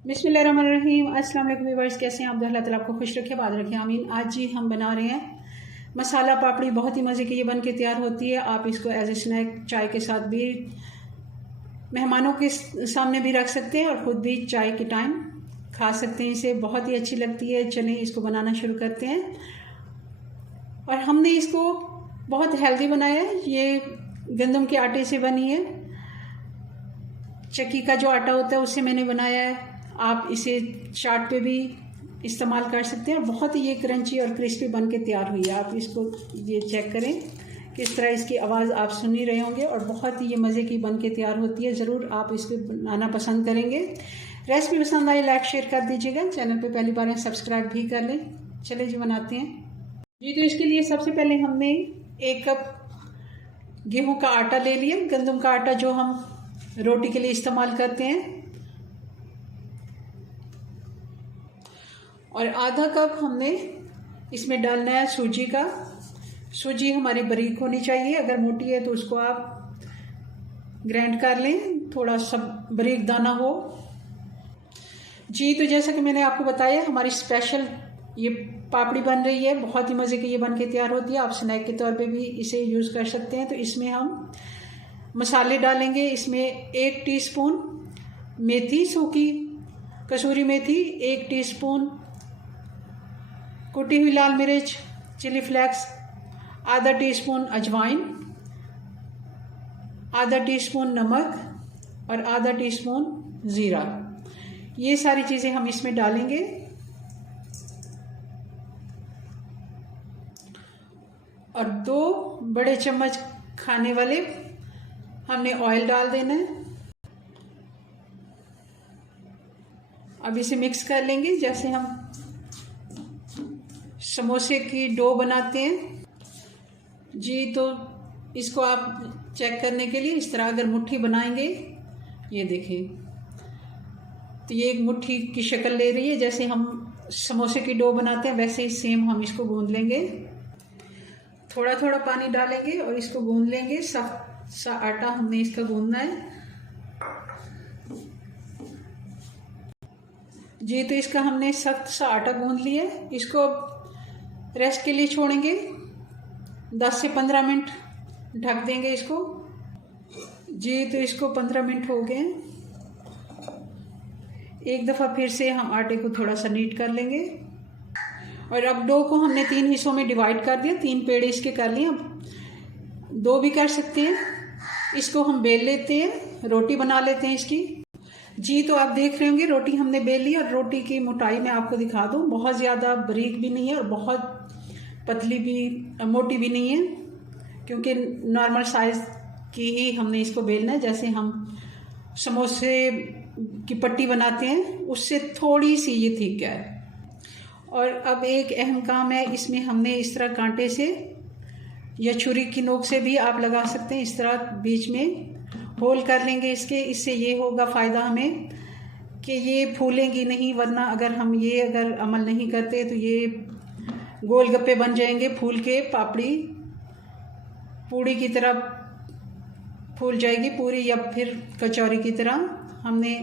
बिस्मिल्लाहिर्रहमानिर्रहीम। अस्सलाम वालेकुम व्यूअर्स, कैसे हैं आप? अल्लाह ताला आपको खुश रखे, बाद रखे, आमीन। आज जी हम बना रहे हैं मसाला पापड़ी। बहुत ही मज़े की ये बन के तैयार होती है। आप इसको एज ए स्नैक चाय के साथ भी, मेहमानों के सामने भी रख सकते हैं और ख़ुद भी चाय के टाइम खा सकते हैं। इसे बहुत ही अच्छी लगती है। चलें इसको बनाना शुरू करते हैं। और हमने इसको बहुत हेल्दी बनाया है। ये गंदम के आटे से बनी है। चक्की का जो आटा होता है उससे मैंने बनाया है। आप इसे चाट पे भी इस्तेमाल कर सकते हैं। और बहुत ही ये क्रंची और क्रिस्पी बन के तैयार हुई है। आप इसको ये चेक करें, किस तरह इसकी आवाज़ आप सुन ही रहे होंगे। और बहुत ही ये मज़े की बन के तैयार होती है। ज़रूर आप इसको बनाना पसंद करेंगे। रेसिपी पसंद आई लाइक शेयर कर दीजिएगा। चैनल पे पहली बार सब्सक्राइब भी कर लें। चलिए जी बनाते हैं जी। तो इसके लिए सबसे पहले हमने 1 कप गेहूं का आटा ले लिया। गंदम का आटा जो हम रोटी के लिए इस्तेमाल करते हैं। और आधा कप हमने इसमें डालना है सूजी का। सूजी हमारी बारीक होनी चाहिए। अगर मोटी है तो उसको आप ग्राइंड कर लें, थोड़ा सा बारीक दाना हो जी। तो जैसा कि मैंने आपको बताया, हमारी स्पेशल ये पापड़ी बन रही है। बहुत ही मज़े की ये बन के तैयार होती है। आप स्नैक के तौर पे भी इसे यूज़ कर सकते हैं। तो इसमें हम मसाले डालेंगे। इसमें 1 टीस्पून मेथी, सूखी कसूरी मेथी, 1 टीस्पून कुटी हुई लाल मिर्च, चिली फ्लेक्स, आधा टीस्पून अजवाइन, आधा टीस्पून नमक और आधा टीस्पून ज़ीरा। ये सारी चीज़ें हम इसमें डालेंगे। और 2 बड़े चम्मच खाने वाले हमने ऑयल डाल देना है। अब इसे मिक्स कर लेंगे जैसे हम समोसे की डो बनाते हैं जी। तो इसको आप चेक करने के लिए इस तरह अगर मुट्ठी बनाएंगे, ये देखिए, तो ये एक मुट्ठी की शक्ल ले रही है। जैसे हम समोसे की डो बनाते हैं वैसे ही सेम हम इसको गूंद लेंगे। थोड़ा थोड़ा पानी डालेंगे और इसको गूंद लेंगे। सख्त सा आटा हमने इसका गूंदना है जी। तो इसका हमने सख्त सा आटा गूंद लिया। इसको रेस्ट के लिए छोड़ेंगे। 10 से 15 मिनट ढक देंगे इसको जी। तो इसको 15 मिनट हो गए। एक दफ़ा फिर से हम आटे को थोड़ा सा नीट कर लेंगे। और अब डो को हमने 3 हिस्सों में डिवाइड कर दिया। 3 पेड़े इसके कर लिए। अब 2 भी कर सकते हैं। इसको हम बेल लेते हैं, रोटी बना लेते हैं इसकी जी। तो आप देख रहे होंगे रोटी हमने बेल ली। और रोटी की मोटाई मैं आपको दिखा दूं, बहुत ज़्यादा बारीक भी नहीं है और बहुत पतली भी, मोटी भी नहीं है, क्योंकि नॉर्मल साइज़ की ही हमने इसको बेलना है। जैसे हम समोसे की पट्टी बनाते हैं उससे थोड़ी सी ये ठीक है। और अब एक अहम काम है, इसमें हमने इस तरह कांटे से या छुरी की नोक से भी आप लगा सकते हैं। इस तरह बीच में होल कर लेंगे इसके। इससे ये होगा फ़ायदा हमें कि ये फूलेंगी नहीं। वरना अगर हम ये अमल नहीं करते तो ये गोलगप्पे बन जाएंगे फूल के। पापड़ी पूड़ी की तरह फूल जाएगी पूरी, या फिर कचौरी की तरह। हमने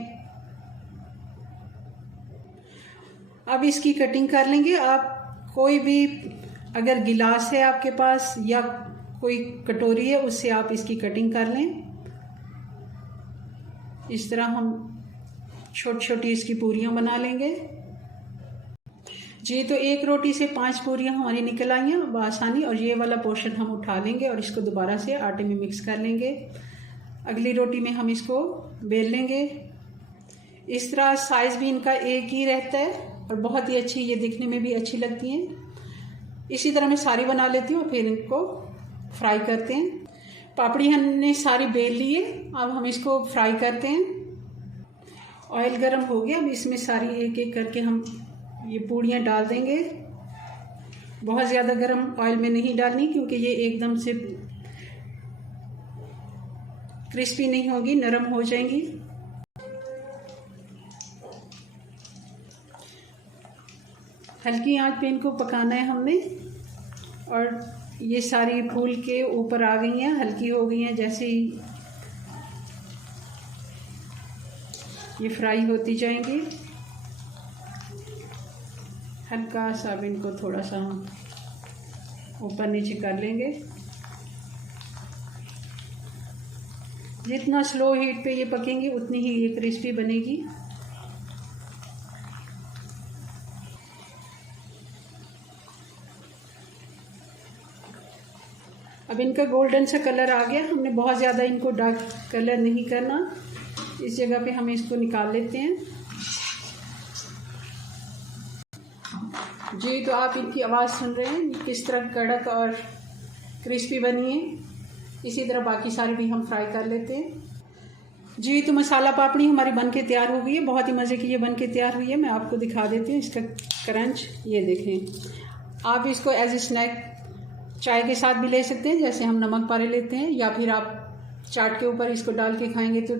अब इसकी कटिंग कर लेंगे। आप कोई भी, अगर गिलास है आपके पास या कोई कटोरी है, उससे आप इसकी कटिंग कर लें। इस तरह हम छोटी छोटी इसकी पूरियां बना लेंगे जी। तो एक रोटी से 5 पूरियां हमारी निकल आई हैं बआसानी। और ये वाला पोर्शन हम उठा लेंगे और इसको दोबारा से आटे में मिक्स कर लेंगे। अगली रोटी में हम इसको बेल लेंगे। इस तरह साइज़ भी इनका एक ही रहता है और बहुत ही अच्छी, ये दिखने में भी अच्छी लगती हैं। इसी तरह मैं सारी बना लेती हूँ और फिर इनको फ्राई करते हैं। पापड़ी हमने सारी बेल ली है। अब हम इसको फ्राई करते हैं। ऑयल गरम हो गया। अब इसमें सारी एक एक करके हम ये पूड़ियाँ डाल देंगे। बहुत ज़्यादा गरम ऑयल में नहीं डालनी, क्योंकि ये एकदम से क्रिस्पी नहीं होगी, नरम हो जाएंगी। हल्की आंच पे इनको पकाना है हमने। और ये सारी फूल के ऊपर आ गई हैं, हल्की हो गई हैं। जैसे ही ये फ्राई होती जाएंगी हल्का सा अब इनको थोड़ा सा हम ऊपर नीचे कर लेंगे। जितना स्लो हीट पे ये पकेंगी उतनी ही ये क्रिस्पी बनेगी। अब इनका गोल्डन सा कलर आ गया, हमने बहुत ज़्यादा इनको डार्क कलर नहीं करना। इस जगह पे हम इसको निकाल लेते हैं। जी, तो आप इनकी आवाज़ सुन रहे हैं किस तरह कड़क और क्रिस्पी बनी है। इसी तरह बाकी सारी भी हम फ्राई कर लेते हैं। जी, तो मसाला पापड़ी हमारी बन के तैयार हो गई है। बहुत ही मज़े की ये बन के तैयार हुई है। मैं आपको दिखा देती हूँ इसका क्रंच। ये देखें, आप इसको एज ए स्नैक चाय के साथ भी ले सकते हैं, जैसे हम नमक पारे लेते हैं, या फिर आप चाट के ऊपर इसको डाल के खाएंगे तो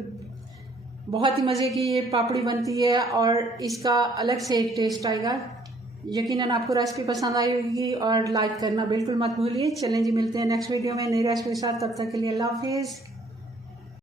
बहुत ही मज़े की ये पापड़ी बनती है और इसका अलग से एक टेस्ट आएगा। यकीनन आपको रेसिपी पसंद आई होगी और लाइक करना बिल्कुल मत भूलिए। चलें जी, मिलते हैं नेक्स्ट वीडियो में नई रेसिपी के साथ। तब तक के लिए अल्लाह हाफिज़।